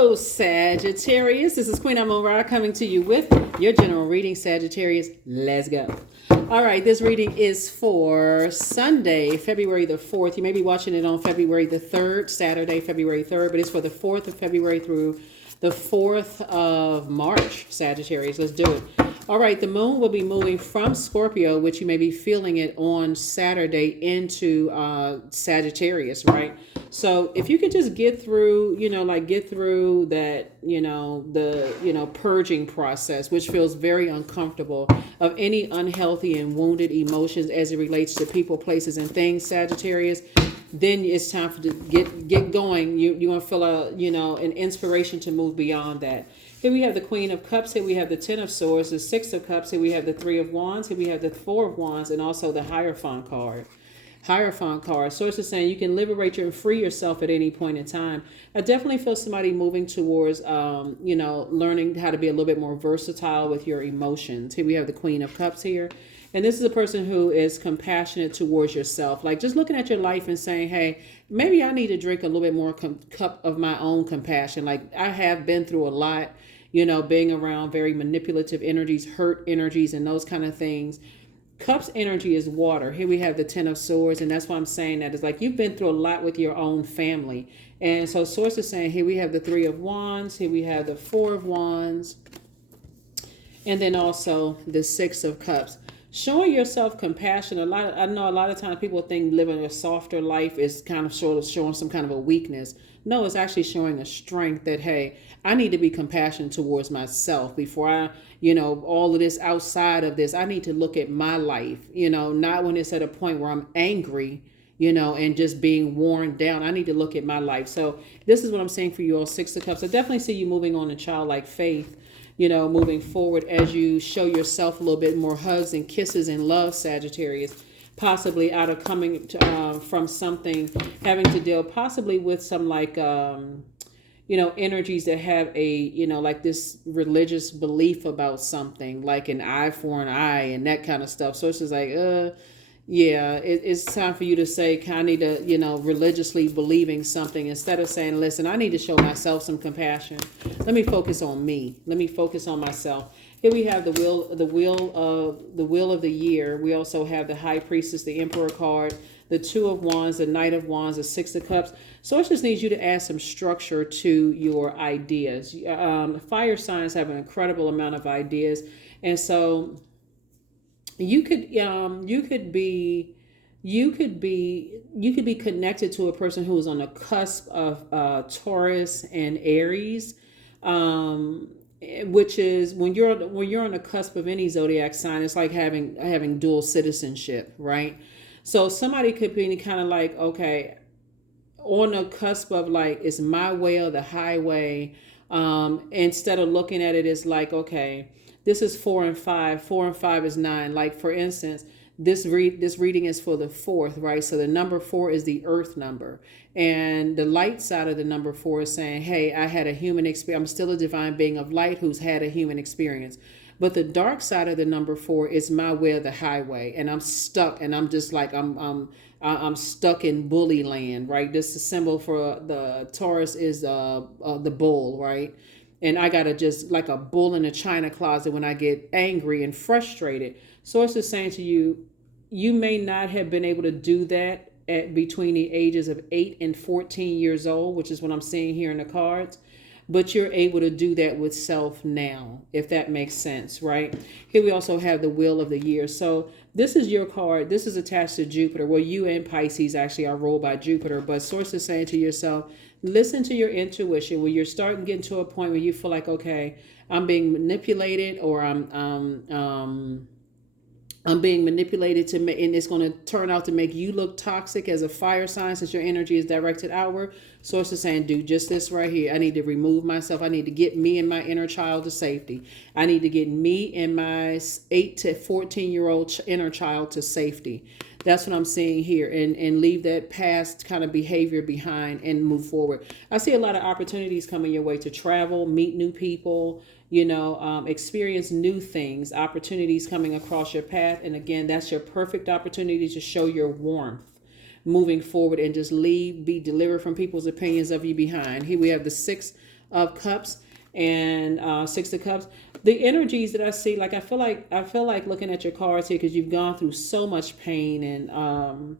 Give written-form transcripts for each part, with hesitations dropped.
Hello, Sagittarius. This is Queen Amun Ra coming to you with your general reading, Sagittarius. Let's go. All right, this reading is for Sunday, February the 4th. You may be watching it on February the 3rd, Saturday, February 3rd, but it's for the 4th of February through the 4th of March, Sagittarius. Let's do it. All right, the moon will be moving from Scorpio, which you may be feeling it on Saturday, into Sagittarius, right? So if you could just get through, get through that, the purging process, which feels very uncomfortable, of any unhealthy and wounded emotions as it relates to people, places, and things, Sagittarius, then it's time to get going. You're going to feel an inspiration to move beyond that. Here we have the Queen of Cups. Here we have the Ten of Swords, the Six of Cups. Here we have the Three of Wands. Here we have the Four of Wands, and also the Hierophant card. Hierophant card. Source is saying you can liberate and free yourself at any point in time. I definitely feel somebody moving towards, learning how to be a little bit more versatile with your emotions. Here we have the Queen of Cups here. And this is a person who is compassionate towards yourself. Like just looking at your life and saying, hey, maybe I need to drink a little bit more cup of my own compassion. Like I have been through a lot, being around very manipulative energies, hurt energies, and those kind of things. Cups energy is water. Here we have the Ten of Swords, and that's why I'm saying that. It's like you've been through a lot with your own family. And so Source is saying here we have the Three of Wands, here we have the Four of Wands, and then also the Six of Cups. Showing yourself compassion. I know a lot of times people think living a softer life is kind of sort of showing some kind of a weakness. No, it's actually showing a strength that, hey, I need to be compassionate towards myself before I, all of this outside of this. I need to look at my life, not when it's at a point where I'm angry, and just being worn down. I need to look at my life. So this is what I'm saying for you all, Six of Cups. I definitely see you moving on in childlike faith, moving forward as you show yourself a little bit more hugs and kisses and love, Sagittarius. Possibly out of coming from something, having to deal possibly with some energies that have a, like this religious belief about something, like an eye for an eye and that kind of stuff. So it's just like, it's time for you to say, I need to, religiously believing something instead of saying, listen, I need to show myself some compassion. Let me focus on me. Let me focus on myself. Here we have the wheel of the year. We also have the High Priestess, the Emperor card, the Two of Wands, the Knight of Wands, the Six of Cups. So it just needs you to add some structure to your ideas. Fire signs have an incredible amount of ideas, and so you could be connected to a person who is on the cusp of Taurus and Aries, which is when you're on the cusp of any zodiac sign. It's like having dual citizenship, right? So somebody could be kind of like, okay, on the cusp of like, it's my way or the highway. Instead of looking at it as like, okay, this is 4 and 5. 4 and 5 is 9. Like for instance, this reading is for the 4th, right? So the number 4 is the earth number. And the light side of the number 4 is saying, hey, I had a human experience. I'm still a divine being of light who's had a human experience. But the dark side of the number 4 is my way of the highway. And I'm stuck, and I'm just like, I'm stuck in bully land, right? This is symbol for the Taurus is the bull, right? And I got to just like a bull in a china closet when I get angry and frustrated. Source is saying to you, you may not have been able to do that at between the ages of 8 and 14 years old, which is what I'm seeing here in the cards. But you're able to do that with self now, if that makes sense, right? Here we also have the Wheel of the Year. So this is your card. This is attached to Jupiter. Well, you and Pisces actually are ruled by Jupiter. But Source is saying to yourself, listen to your intuition when you're starting getting to a point where you feel like, okay, I'm being manipulated, or I'm being manipulated to make, and it's going to turn out to make you look toxic as a fire sign since your energy is directed outward. Source is saying, do just this right here. I need to remove myself. I need to get me and my inner child to safety. I need to get me and my 8 to 14-year-old inner child to safety. That's what I'm seeing here, and leave that past kind of behavior behind and move forward. I see a lot of opportunities coming your way to travel, meet new people, experience new things, opportunities coming across your path. And again, that's your perfect opportunity to show your warmth moving forward and just be delivered from people's opinions of you behind. Here we have the Six of Cups and Six of Cups. The energies that I see, like I feel like looking at your cards here, because you've gone through so much pain and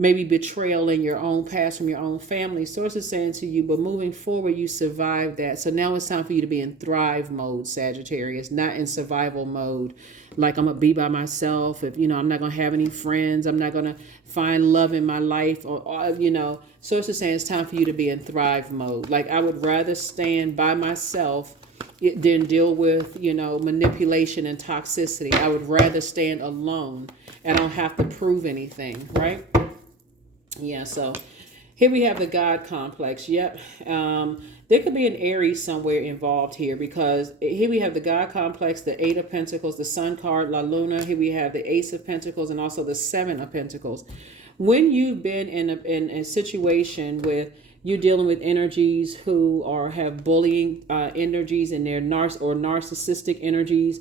maybe betrayal in your own past from your own family. Source is saying to you, but moving forward, you survived that. So now it's time for you to be in thrive mode, Sagittarius, not in survival mode. Like I'm going to be by myself. If, I'm not going to have any friends. I'm not going to find love in my life. Or Source is saying it's time for you to be in thrive mode. Like I would rather stand by myself than deal with, manipulation and toxicity. I would rather stand alone. I don't have to prove anything, right? Yeah, so here we have the God complex. Yep. There could be an Aries somewhere involved here, because here we have the God complex, the Eight of Pentacles, the Sun card, La Luna. Here we have the Ace of Pentacles and also the Seven of Pentacles. When you've been in a situation with you're dealing with energies who have bullying energies in their narcissistic energies,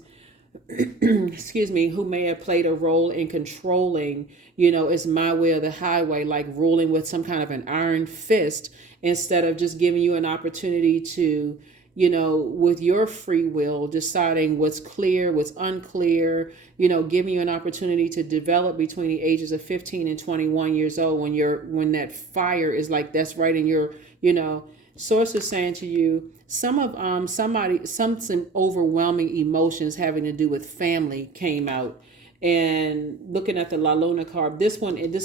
excuse me, who may have played a role in controlling, it's my way or the highway, like ruling with some kind of an iron fist, instead of just giving you an opportunity to, with your free will, deciding what's clear, what's unclear, giving you an opportunity to develop between the ages of 15 and 21 years old, when that fire is like, that's right in your, Source is saying to you, some overwhelming emotions having to do with family came out. And looking at the La Luna card, this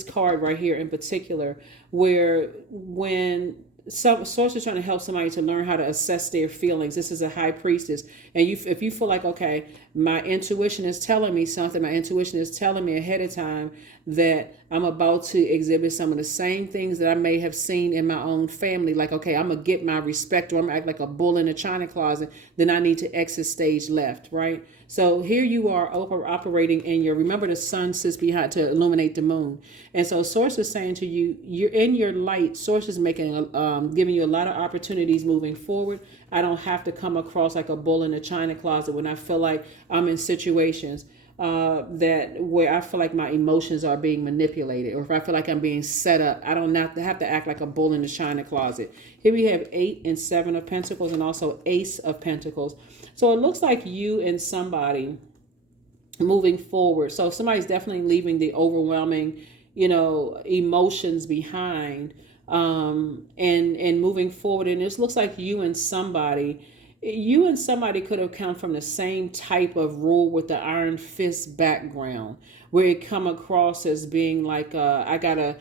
card right here in particular, where when Source is trying to help somebody to learn how to assess their feelings. This is a High Priestess. And if you feel like, okay, my intuition is telling me something, my intuition is telling me ahead of time that I'm about to exhibit some of the same things that I may have seen in my own family. Like, okay, I'm going to get my respect, or I'm going to act like a bull in a china closet. Then I need to exit stage left, right? So here you are operating in remember the sun sits behind to illuminate the moon. And so Source is saying to you, you're in your light. Source is giving you a lot of opportunities moving forward. I don't have to come across like a bull in a china closet when I feel like I'm in situations where I feel like my emotions are being manipulated, or if I feel like I'm being set up. I don't have to act like a bull in the china closet. Here we have 8 and 7 of Pentacles and also Ace of Pentacles. So it looks like you and somebody moving forward. So somebody's definitely leaving the overwhelming, emotions behind, and moving forward. And this looks like you and somebody could have come from the same type of rule with the iron fist background, where it come across as being like, I gotta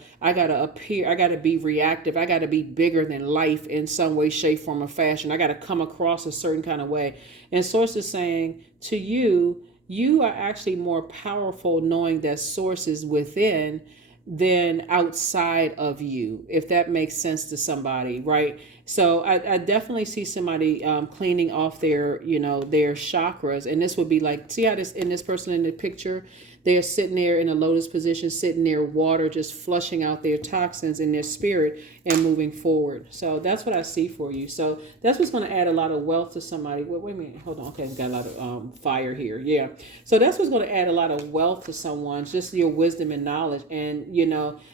appear, I gotta be reactive, I gotta be bigger than life in some way, shape, form, or fashion. I gotta come across a certain kind of way. And Source is saying to you, you are actually more powerful knowing that Source is within than outside of you, if that makes sense to somebody, right? So I definitely see somebody cleaning off their chakras. And this would be like, see how this person in the picture, they're sitting there in a lotus position, sitting near water, just flushing out their toxins in their spirit and moving forward. So that's what I see for you. So that's what's going to add a lot of wealth to somebody. Wait a minute. Hold on. Okay, I've got a lot of fire here. Yeah. So that's what's going to add a lot of wealth to someone, just your wisdom and knowledge. And,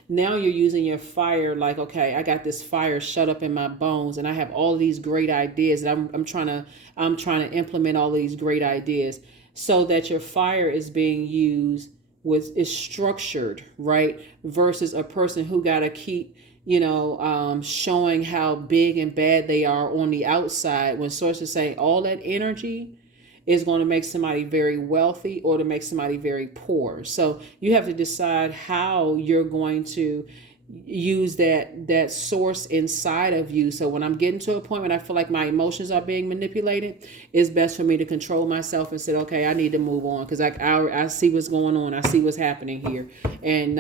now you're using your fire like, okay, I got this fire shut up in my bones, and I have all these great ideas, and I'm trying to implement all these great ideas, so that your fire is being used is structured, right? Versus a person who got to keep, showing how big and bad they are on the outside, when Source is saying all that energy is going to make somebody very wealthy or to make somebody very poor. So you have to decide how you're going to use that source inside of you. So when I'm getting to a point when I feel like my emotions are being manipulated, it's best for me to control myself and say, okay, I need to move on, because I see what's going on. I see what's happening here. And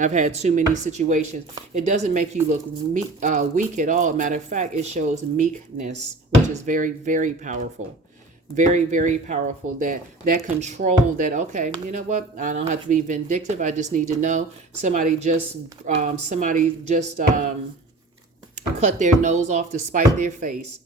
I've had too many situations. It doesn't make you look weak at all. Matter of fact, it shows meekness, which is very, very powerful. Very, very powerful. That control, that, okay, you know what? I don't have to be vindictive. I just need to know somebody just cut their nose off to spite their face.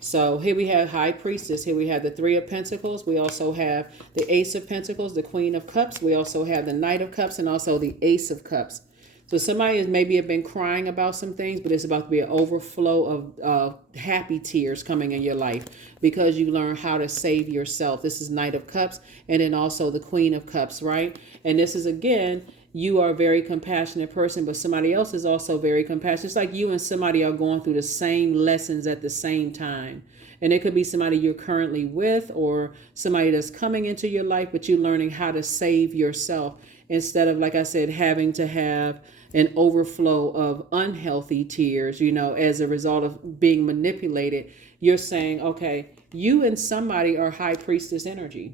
So here we have High Priestess. Here we have the 3 of Pentacles. We also have the Ace of Pentacles, the Queen of Cups. We also have the Knight of Cups and also the Ace of Cups. So somebody has maybe have been crying about some things, but it's about to be an overflow of happy tears coming in your life because you learn how to save yourself. This is Knight of Cups, and then also the Queen of Cups, right? And this is, again, you are a very compassionate person, but somebody else is also very compassionate. It's like you and somebody are going through the same lessons at the same time. And it could be somebody you're currently with or somebody that's coming into your life, but you're learning how to save yourself instead of, like I said, having to have an overflow of unhealthy tears, as a result of being manipulated. You're saying, okay, you and somebody are high priestess energy.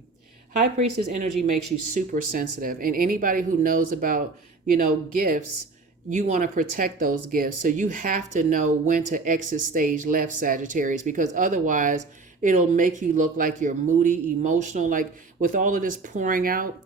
High priestess energy makes you super sensitive. And anybody who knows about, gifts, you want to protect those gifts. So you have to know when to exit stage left, Sagittarius, because otherwise it'll make you look like you're moody, emotional, like with all of this pouring out.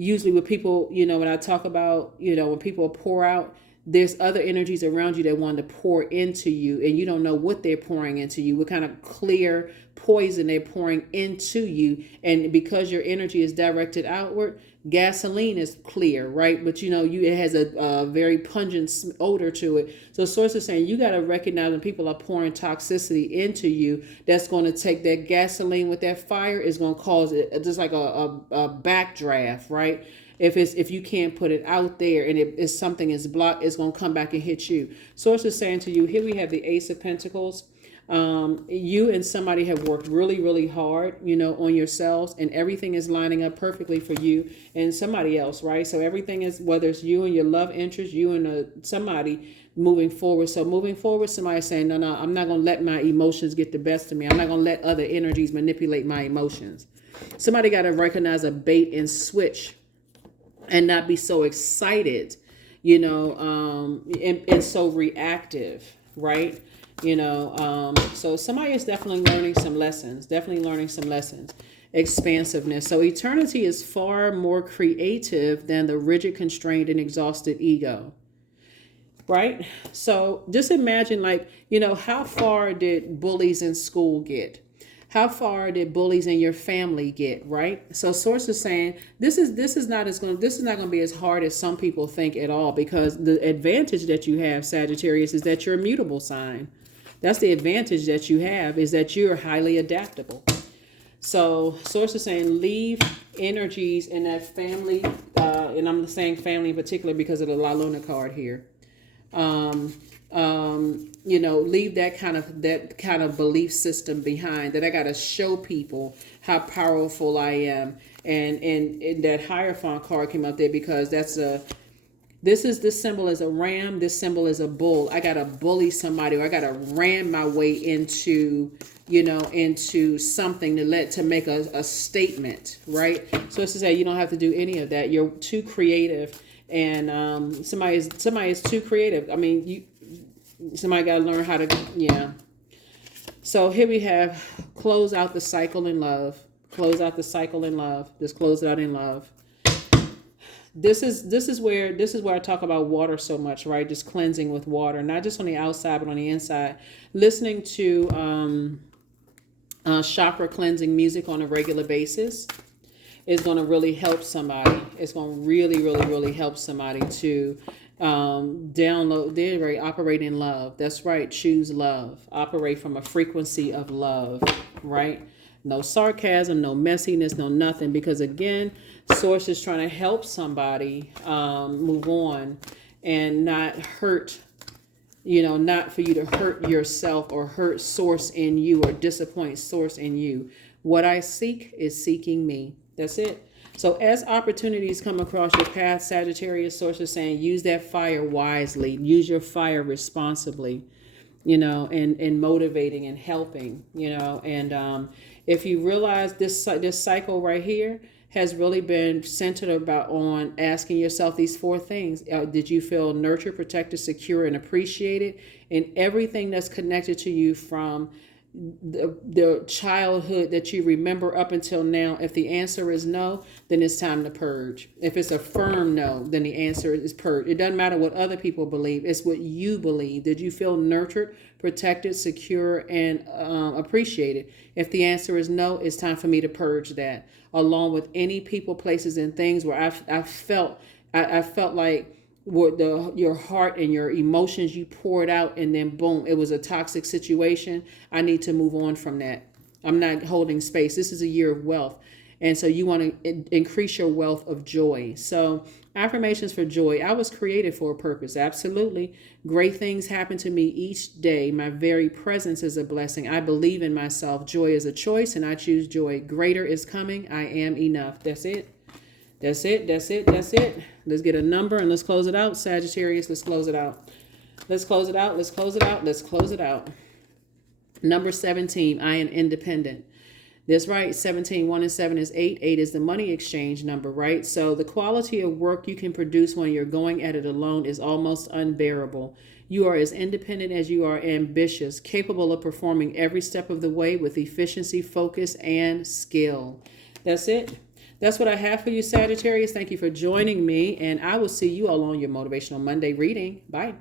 Usually with people, when I talk about, when people pour out, there's other energies around you that want to pour into you and you don't know what they're pouring into you, what kind of clear poison they're pouring into you. And because your energy is directed outward, gasoline is clear, right? But it has a very pungent odor to it. So source is saying you got to recognize when people are pouring toxicity into you, that's going to take that gasoline with that fire is going to cause it just like a backdraft, right? If you can't put it out there and if something is blocked, it's going to come back and hit you. Source is saying to you, here we have the Ace of Pentacles. You and somebody have worked really, really hard, on yourselves, and everything is lining up perfectly for you and somebody else, right? So everything is, whether it's you and your love interest, you and somebody moving forward. So moving forward, somebody's saying, no, I'm not going to let my emotions get the best of me. I'm not going to let other energies manipulate my emotions. Somebody got to recognize a bait and switch and not be so excited, and so reactive, right? So somebody is definitely learning some lessons, expansiveness. So eternity is far more creative than the rigid, constrained, and exhausted ego, right? So just imagine, how far did bullies in school get? How far did bullies in your family get, right? So source is saying this is not going to be as hard as some people think at all, because the advantage that you have, Sagittarius, is that you're a mutable sign. That's the advantage that you have, is that you're highly adaptable. So source is saying leave energies in that family, and I'm saying family in particular because of the La Luna card here. Leave that kind of belief system behind, that I got to show people how powerful I am. And that Hierophant card came up there because this symbol is a ram. This symbol is a bull. I got to bully somebody, or I got to ram my way into something to make a statement, right? So it's to say you don't have to do any of that. You're too creative. And somebody is too creative. I mean, somebody got to learn how to, yeah. So here we have close out the cycle in love. Close out the cycle in love. Just close it out in love. This is where I talk about water so much, right? Just cleansing with water, not just on the outside, but on the inside. Listening to chakra cleansing music on a regular basis is going to really help somebody. It's going to really, really, really help somebody to download. They're right. Operate in love. That's right. Choose love. Operate from a frequency of love, right? No sarcasm, no messiness, no nothing. Because again, source is trying to help somebody move on and not hurt, not for you to hurt yourself or hurt source in you or disappoint source in you. What I seek is seeking me. That's it. So as opportunities come across your path, Sagittarius, source is saying use that fire wisely. Use your fire responsibly, and motivating and helping, and if you realize this cycle right here has really been centered on asking yourself these four things. Did you feel nurtured, protected, secure, and appreciated in everything that's connected to you from the childhood that you remember up until now? If the answer is no, then it's time to purge. If it's a firm no, then the answer is purge. It doesn't matter what other people believe. It's what you believe. Did you feel nurtured, protected, secure, and appreciated? If the answer is no, it's time for me to purge that, along with any people, places, and things where I felt I felt like your heart and your emotions, you poured out, and then boom, it was a toxic situation. I need to move on from that. I'm not holding space. This is a year of wealth. And so you want to increase your wealth of joy. So affirmations for joy. I was created for a purpose. Absolutely. Great things happen to me each day. My very presence is a blessing. I believe in myself. Joy is a choice, and I choose joy. Greater is coming. I am enough. That's it. That's it. That's it. That's it. Let's get a number and let's close it out. Sagittarius, let's close it out. Let's close it out. Let's close it out. Let's close it out. Number 17, I am independent. That's right. 17, 1 and 7 is 8. 8 is the money exchange number, right? So the quality of work you can produce when you're going at it alone is almost unbearable. You are as independent as you are ambitious, capable of performing every step of the way with efficiency, focus, and skill. That's it. That's what I have for you, Sagittarius. Thank you for joining me, and I will see you all on your Motivational Monday reading. Bye.